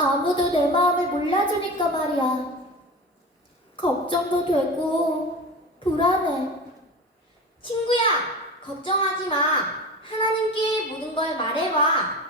아무도 내 마음을 몰라주니까 말이야. 걱정도 되고 불안해. 친구야, 걱정하지 마. 하나님께 모든 걸 말해봐.